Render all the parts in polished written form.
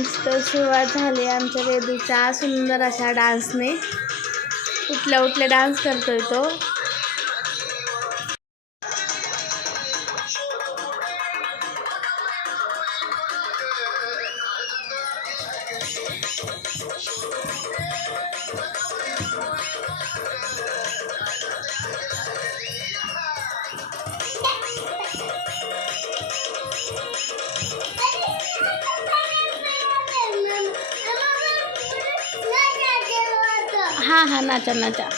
Dance तर सुरुवात झाली आमच्या वेदूच्या सुंदर अशा डान्सने. उठल्या उठल्या डान्स करतोय तो. हाँ हाँ नाचा नाचा.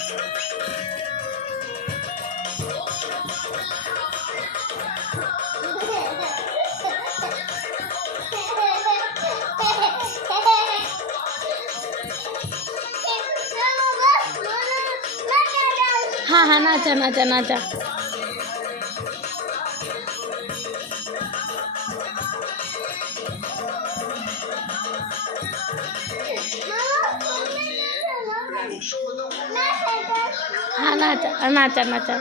हाँ हाँ नाचा नाचा नाचा. हाँ नाचा नाचा नाचा.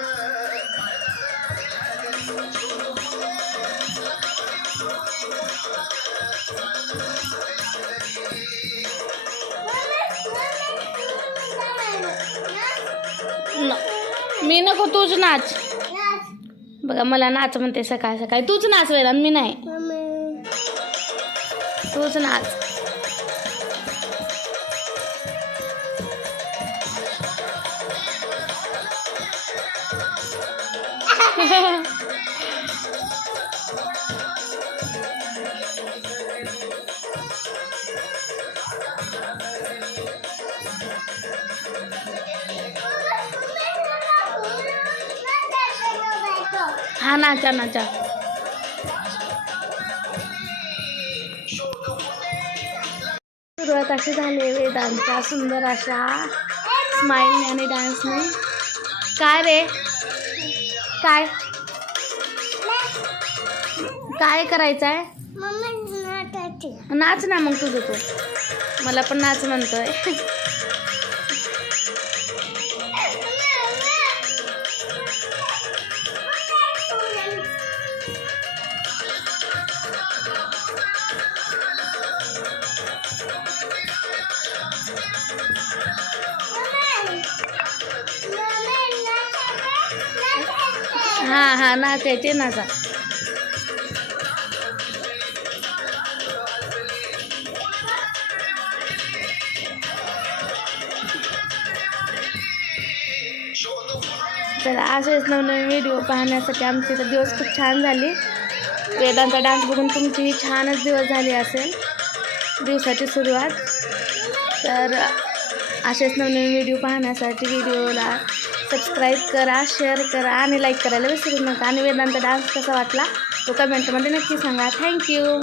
मी नको, तूच नाच. बघा मला नाच म्हणते सकाळ सकाळी. तूच नाच वेदांत, मी नाही. तूच नाच. हाँ नाचा नाचा. सुरुवात अशी झाली वेदांतच्या सुंदर अशा स्माईलने आणि डान्सने. काय रे काय काय करायचं आहे? नाच ना मग तुझं तू. मला पण नाच म्हणतोय. हाँ हाँ नाचायचे नाचा. तर असेच नवनवीन व्हिडिओ पाहण्यासाठी आमचे तर दिवस खूप छान झाले. वेदांचा डान्स बघून तुमचीही छानच दिवस झाली असेल, दिवसाची सुरुवात. तर असेच नवनवीन व्हिडिओ पाहण्यासाठी व्हिडिओला सबस्क्राईब करा, शेअर करा आणि लाईक करायला विसरू नका. आणि वेदांचा डान्स कसा वाटला तो कमेंटमध्ये नक्की सांगा. थँक्यू.